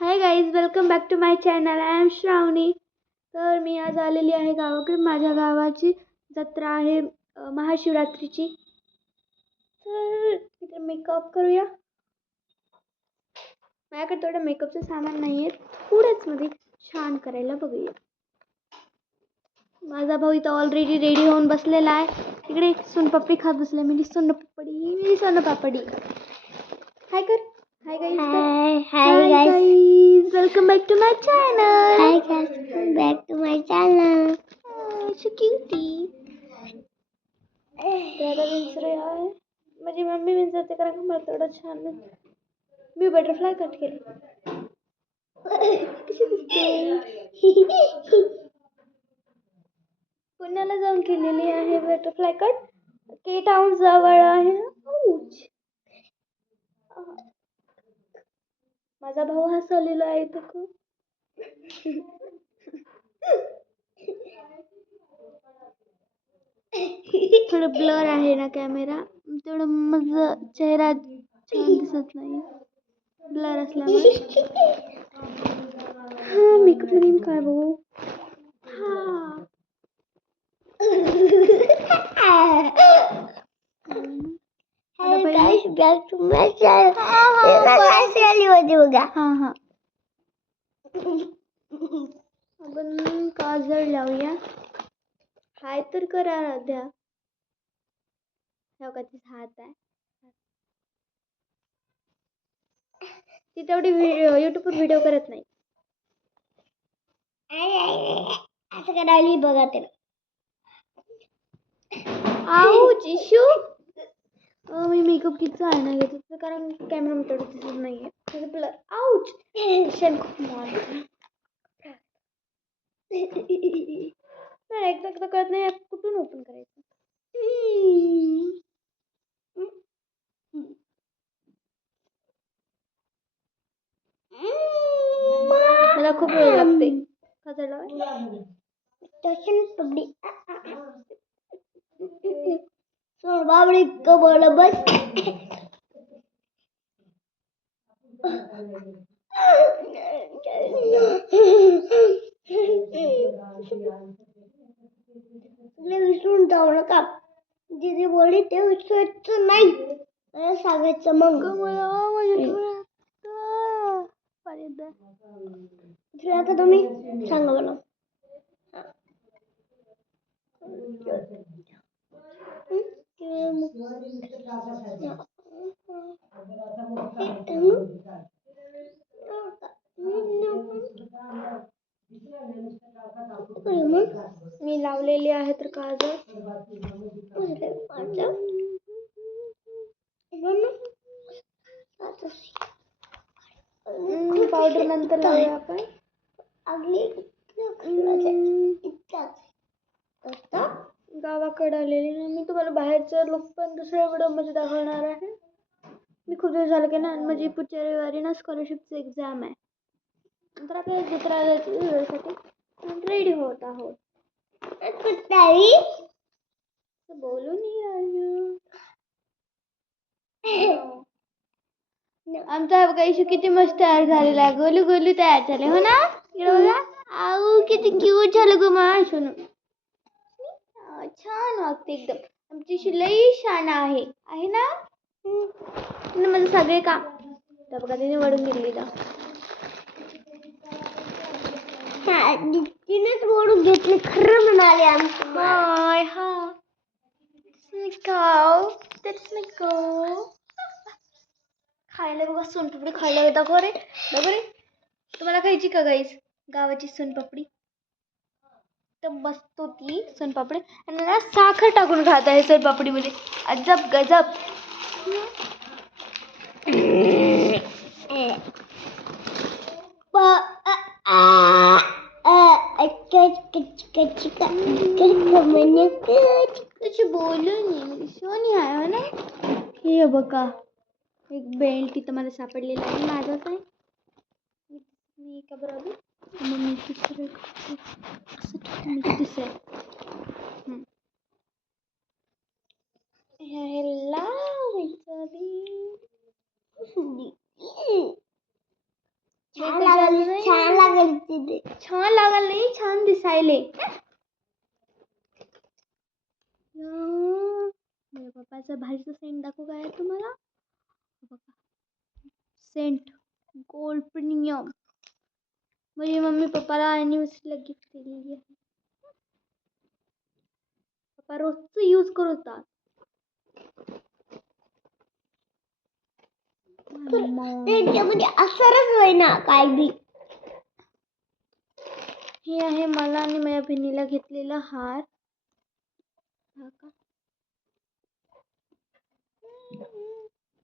High guys, welcome back to my channel. I am Shravani. तर मी आज आलेली आहे गावाकडे. माझ्या गावाची जत्रा आहे महाशिवरात्रीची. तर इथे मेकअप करूया. माझ्याकडे थोडं मेकअपचं सामान नाही आहे, थोडंच मध्ये छान करायला बघूया. माझा भाऊ इथं ऑलरेडी रेडी होऊन बसलेला आहे. इकडे सोनपापडी खात बसला. मी सोनपापडी. हाय कर. Hi guys. Hi guys. Welcome back to my channel. Hi guys. Welcome back to my channel. So cutie. दादा विंचरे आहे. माझी मम्मी विंचरते कारण का मला थोडं छान मी बटरफ्लाय कट केली. कशी दिसते? पुण्याला जाऊन केलेली आहे बटरफ्लाय कट. के टाउन जवळ आहे ना. माझा भाऊ हसलेला आहे तो खूप. थोडं ब्लर आहे ना कॅमेरा, तेवढं माझा चेहरा छान दिसत नाही ब्लर असल्यामुळे. मेकअप मध्ये काय बघू. Hey guys, back to my channel. बघा. हा आपण काजळ लावूया. हाय तर करा राध्या. हो का तिचा हात आहे. ती तेवढी युट्यूबवर व्हिडिओ करत नाही. असं करायला बघा ते. जिशू मी मेकअप किटचा आहे ना घेतो कारण कॅमेरा तेवढं दिसत नाहीये. ब्लर. आउच. खूप मारलं. एकदा कळत नाही कुठून ओपन करायचं. मला खूप वेळ लागते. बाबडी कबळ बस. विसरून जाऊ नका. जिथे बोलली ते विसरायचं नाही. सांगायचं मग. आता तुम्ही सांगा मला. मी लावलेली आहे तर काजळ. पावडर नंतर लावूया आपण. गावाकडे आलेली ना मी. तुम्हाला बाहेरचं लुक पण दुसऱ्या व्हिडिओमध्ये दाखवणार आहे. मी खूप दिवस झालं की ना माझी पुढच्या रविवारी ना स्कॉलरशिपची एक्झाम आहे. नंतर आपल्याला जत्रा व्हिडिओसाठी रेडी होत आहोत. बोलू नाही. आमचा बघा किती मस्त तयार झालेला आहे. गोलू गोलू तयार झाले हो ना. बघा आऊ किती क्यूट झालं ग माझं. छान वागते एकदम. आमची शिलाई शान आहे ना. माझं सगळे काम तर बघा तिने वडून गेली. तिनेच ओढून घेतले खरं म्हणाले. खायला बघा सोनपापडी खायला दाखव रे. तुम्हाला खायची का गाईस गावाची सोनपापडी. तर बसतो ती सोनपापडी आणि ना साखर टाकून खात आहे सोनपापडीमध्ये. अजब गजब. बोलू नाही सोनी आहे ना. हे बघा एक बेल्ट तिथं मला सापडलेला आहे. माझाच आहे. मी का बरोबर छान लागली, छान लागली तिथे. छान लागायला नाही, छान दिसायले. माझ्या पप्पाचा भारीचा सेंट दाखवू काय तुम्हाला? बघा, सेंट गोल्ड प्रीमियम. माझी मम्मी पप्पाला अॅनिव्हर्सरीला गिफ्ट दिलेली आहे. पप्पा रोजचं यूज करतात. त्यांच्यामध्ये असरच होईना काय बी. हे आहे मला आणि माझ्या बहिणीला घेतलेला हार.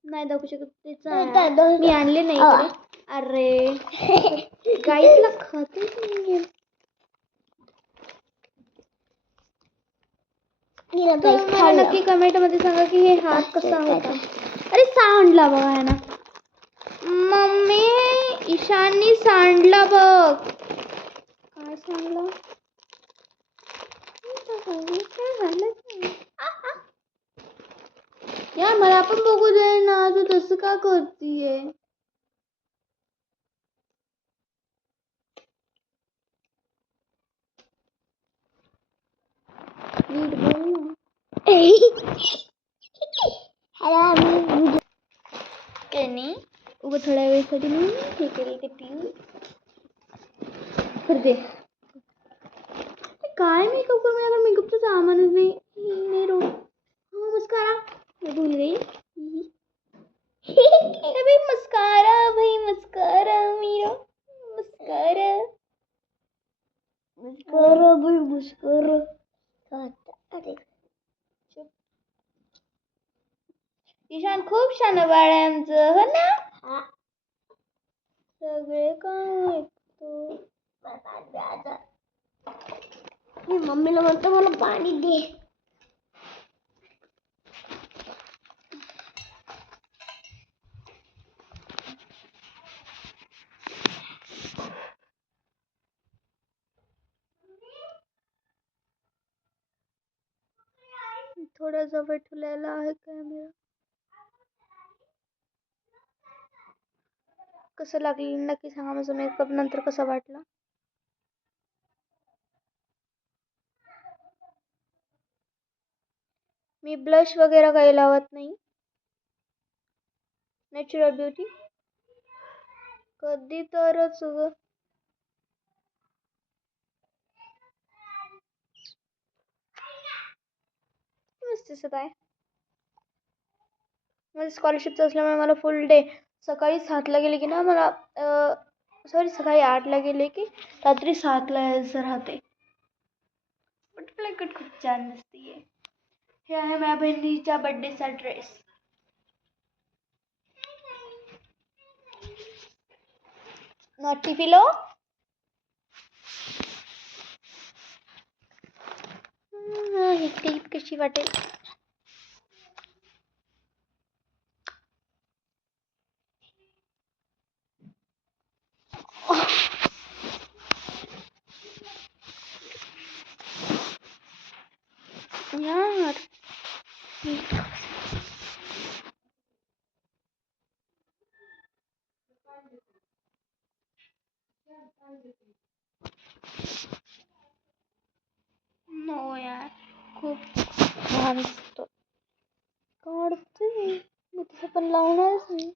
नाही दाखवू शकत त्याचा. मी आणले नाही इकडे. अरे गाईसला खातच नाहीये. मला नक्की कमेंट मध्ये सांगा की हे हार कसा होता. अरे सांडला बघा है ना मम्मी. ईशाननी सांडला बघ. काय सांडला? काय झालं? यार मला पण बघू दे ना. तू तसं का करतीये? नीट बोल ना. काय नाही उगा थोड्या वेळेसाठी मी हे केले ते पिऊ करते. काय मेकअप करू? माझ्याकडे मेकअपचं सामानच नाही. मेरो मस्कारा मैं भूल गई. भाई मस्कारा, भाई मस्कारा मेरा मस्कारा. मस्कारा भाई मस्कारा. अरे ईशान खूप छान बाळ आहे आमचं हो ना. सगळे काम ऐकतो. मी मम्मीला म्हणतो मला पाणी दे. थोडा जवळ ठेवलेला आहे कॅमेरा. कसं लागलं नक्की सांगा. माझा मेकअप नंतर कसा वाटला. मी ब्लश वगैरे काही लावत नाही. नॅचरल ब्युटी कधी तरच मस्त दिसत आहे. माझं स्कॉलरशिपचं असल्यामुळे मला फुल डे सकाळी 7ला गेले की ना मला सकाळी 8ला गेले की रात्री 7ला यायचं राहते. बट खूप छान दिसते. हे आहे माझ्या बहिणीच्या बर्थडेचा ड्रेस. नॉटी पिलो. ही टीप कशी वाटेल. यार नो यार खूप छान दिसतो. काढते मी तसं पण लावणारच नाही.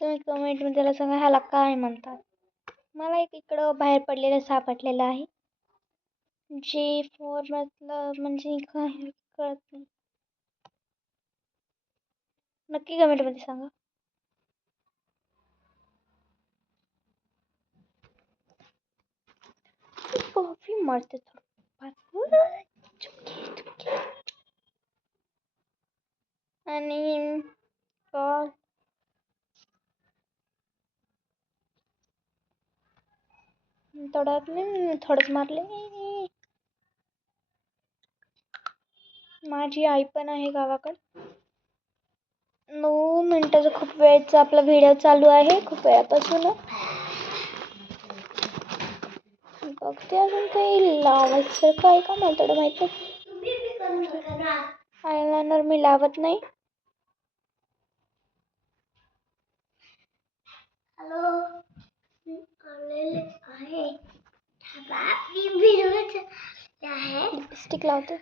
तुम्ही कमेंटमध्ये त्याला सांगा ह्याला काय म्हणतात. मला एक इकडं बाहेर पडलेलं सापडलेलं आहे. जे फॉर मतलब म्हणजे काय कळत नाही. नक्की कमेंटमध्ये सांगा. कॉफी मारते आणि थोडंच मारले. माझी आई पण आहे गावाकडे. 9 मिनिटाचा खूप वेळचा आपला व्हिडिओ चालू आहे. खूप वेळापासून बघते अजून काही लावायचं काय का मला थोडं माहित नाही. आयलाइनर मी लावत नाही. हॅलो आलेले आहे मी व्हिडिओ आहे लिपस्टिक लावते.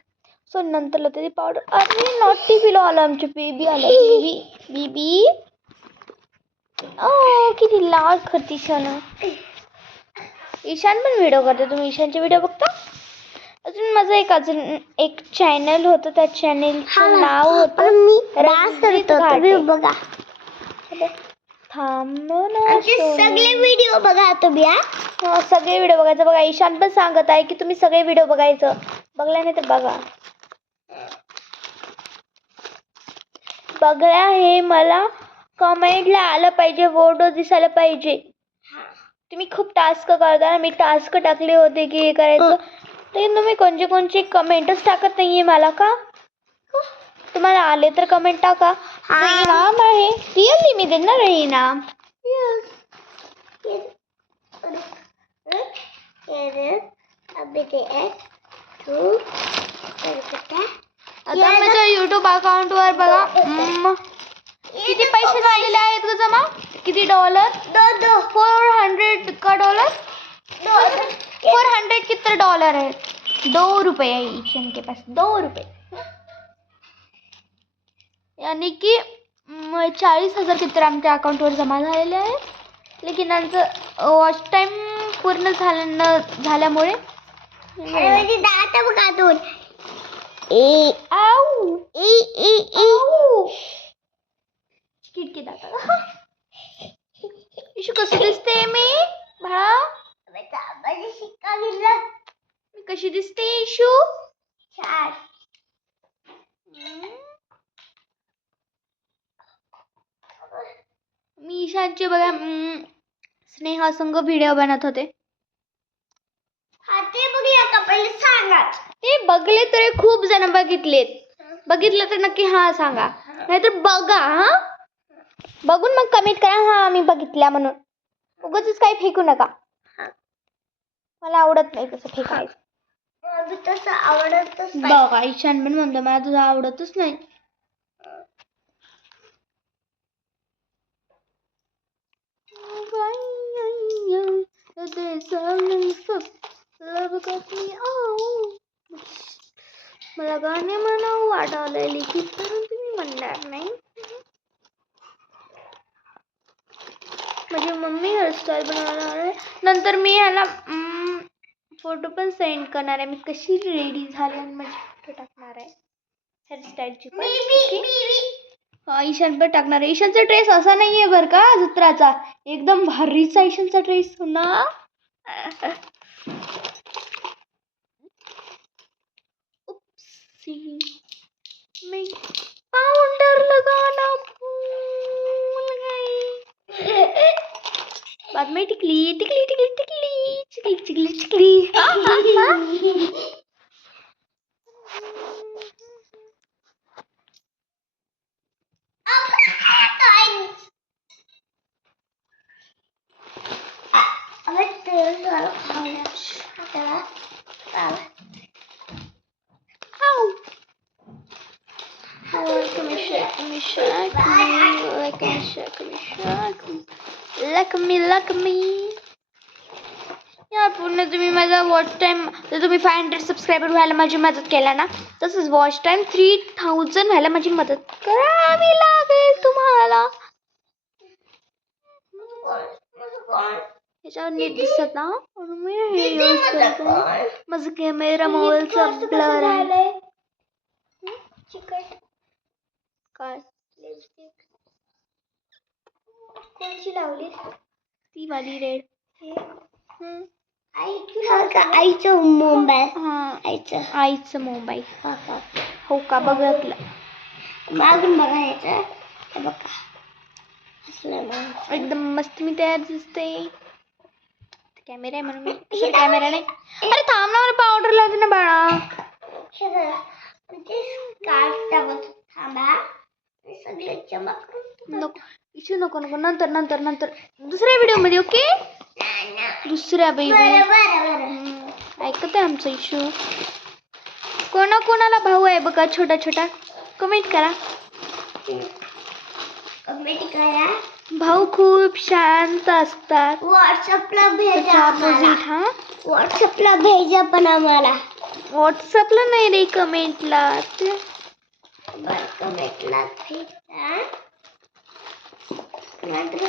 सो नंतर लावते ती पावडर. अरे नॉटी पिलो आलं, आमचे बेबी आलं. बेबी बेबी किती लाड करते ईशान. ईशान पण व्हिडिओ करते. तुम्ही ईशानचे व्हिडिओ बघता? अजून एक चॅनल होतं, त्या चॅनलचं नाव होतं मी डान्स करतो, तुम्ही बघा. थांब ना. आमचे सगळे व्हिडिओ बघा तुम्ही. सगळे व्हिडिओ बघायचं. बघा ईशान पण सांगत आहे की तुम्ही सगळे व्हिडिओ बघायचं. बघला नाही तर बघा. बघा हे मला कमेंटला आलं पाहिजे, फोटो दिसायला पाहिजे. तुम्ही खूप टास्क करता. मी टास्क टाकले होते की हे करायचं, तर तुम्ही कोणचे कमेंटच टाकत नाहीये मला का? तुम्हाला आले तर कमेंट टाका. इनाम आहे, रिअली मी देणार आहे इनाम. आता माझ्या युट्यूब अकाउंटवर बघा किती पैसे झालेले आहेत ग जमा. किती डॉलर? 400 का डॉलर? 400 कितने डॉलर है? 2 रुपये है ईशान के पास. 2 रुपये यानी की 40,000 किती आमच्या अकाउंटवर जमा झालेले आहेत. लेकिन आमचं वॉच टाइम पूर्ण झाल्यामुळे खिडकी दाखवा. इशू कसं दिसते मी बाळा? मी कशी दिसते इशू? मी ईशानचे बघा स्नेहा संग व्हिडिओ बनत होते. ते बघले तर खूप जण बघितलं तर नक्की हा सांगा, नाहीतर बघा. हा बघून मग कमेंट करा हा मी बघितल्या म्हणून. उगाचच काही फेकू नका. मला आवडत नाही तसं फेकायचं. बघा ईशान पण म्हणतो मला तुझं आवडतच नाही. मला गाणे म्हणावं वाटायला, लिखित करून तुम्ही म्हणणार नाही. माझी मम्मी हेअरस्टाईल बनवणार आहे. नंतर मी ह्याला फोटो पण सेंड करणार आहे. मी कशी रेडी झाली आणि माझी फोटो टाकणार आहे हेअरस्टाईलची पण. ईशान पण टाकणार आहे. ईशानचा ड्रेस असा नाही आहे बरं का जत्राचा, एकदम भारीचा ईशानचा ड्रेस हो ना. उपसी मैं पाउडर लगाना भूल गई. बाद में टिकली टिकली टिकली टिकली चिकली चिकली चिकली. Like me. या पूर्ण तुम्ही माझा वॉच टाइम, जर तुम्ही 500 सबस्क्रायबर व्हायला माझी मदत केला ना, तसंच वॉच टाइम 3000 व्हायला माझी मदत करावी लागेल तुम्हाला. ह्याच्यावर नीट दिसत ना म्हणून मी हे यूज करते. माझा कॅमेरा मोबाईलचा ब्लर आहे. काय कोणची लावली? ती वाली रेड. आईचं मोबाईल. आईचं मोबाईल. हो का बघितलं. मागून बघायचं बघा. एकदम मस्त मी तयार दिसते. कॅमेरा आहे म्हणून मी कॅमेरा नाही. अरे थांब ना, मला पावडर लावते ना बाळा. नको इशू नको नंतर दुसऱ्या व्हिडिओ मध्ये. ओके दुसऱ्या ऐकत आहे आमचा इशू. कोणाला भाऊ आहे बघा छोटा कमेंट करा. भाऊ खूप शांत असतात. व्हॉट्सअपला भेजा आम्हाला. ऑपोजिट हा. व्हॉट्सअपला भेजा पण आम्हाला. व्हॉट्सअपला नाही रे, कमेंटला. बरं कमेंटला भेजा. नाहीतर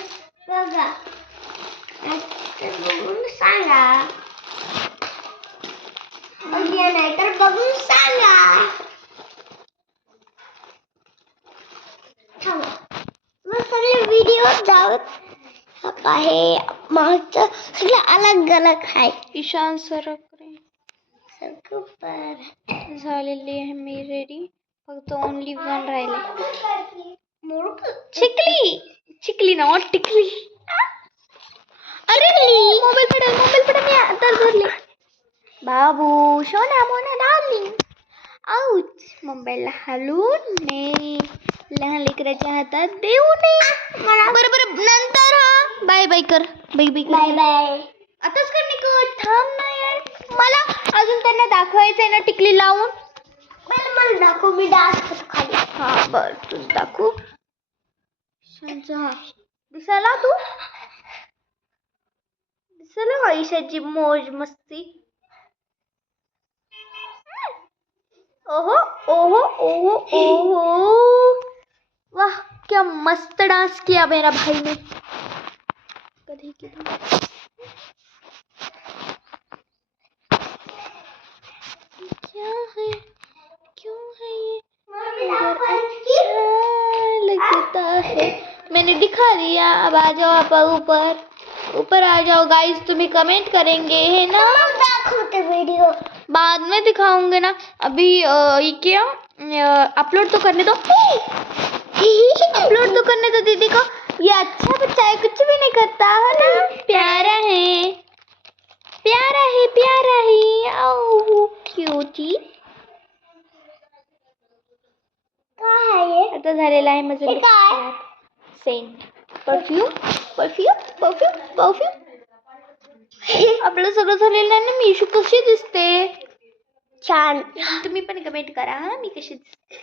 बघा. नाहीतर बघून सांगा. नाहीतर बघून सांगा. मग सगळे व्हिडिओ जाऊन आहे मागचं सगळं अलग अलग आहे. ईशान सरकरे सगळं झालेली आहे मी रेडी. फक्त ओनली वन राहिले. मूर्ख चिकली चिकली नॉट टिकली. अरे मोबाईल पडा मी आता धरले. बाबू सोना मोना डार्लिंग. आऊच मोबाईलला हलवून नाही. लहान लेकराच्या हातात देऊ नये. बरं नंतर हा. बाय बाय कर. Bye bye bye bye. आताच करणे कट. थांब ना यार, मला अजून त्यांना दाखवायचंय ना टिकली लावून. मला दाखव, मी डान्स करतो खाली. हा बर तू दाखवू. हा दिसायला तू दिसायला का ईशाची मौज मस्ती. ओहो ओहो ओहो ओहो, वाह क्या मस्त डांस किया मेरा भाई ने. कधी क्या है क्यों है ये मगर अच्छा लगता है. मैंने दिखा दिया. अब आ जाओ आप ऊपर आ जाओ गाइस. तुम्हें कमेंट करेंगे है ना. दाखवते व्हिडिओ बाद में दिखाऊंगे ना. अभी ये क्या अपलोड तो करने दो. अपलोड तो करने दो दीदी को. ये अच्छा बच्चा है, कुछ भी नहीं करता है ना. प्यारा है प्यारा है प्यारा है. आओ क्यूटी. काय आहे हे? आता झालेला आहे माझं हे काय? Scent perfume perfume perfume perfume. आपलं सगळं झालेलं आहे ना. मी कशी दिसते छान. तुम्ही पण कमेंट करा हा मी कशी दिसते.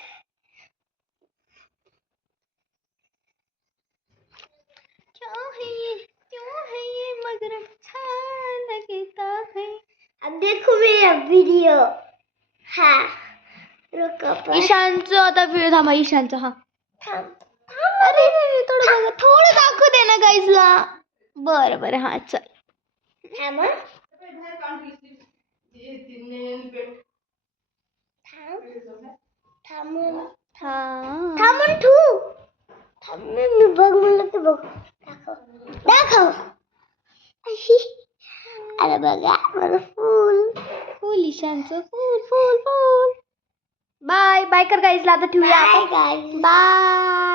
क्यों है ये मगर अच्छा लगता है. अब देखो मेरा वीडियो. हा रुको पण. ईशानचं आता वेळ थांबा. ईशानचं हा. थांब. अरे थोडं दाखवू दे ना गाईजला. बरं हा चल. थांब. थांबून ठू. थांब मी बघ म्हणलं तर बघ. दाखव. अरे बघा माझं फूल. ईशानचं फूल. बाय बाय कर गाईजला. आता ठेवूया. बाय गाईस. बाय.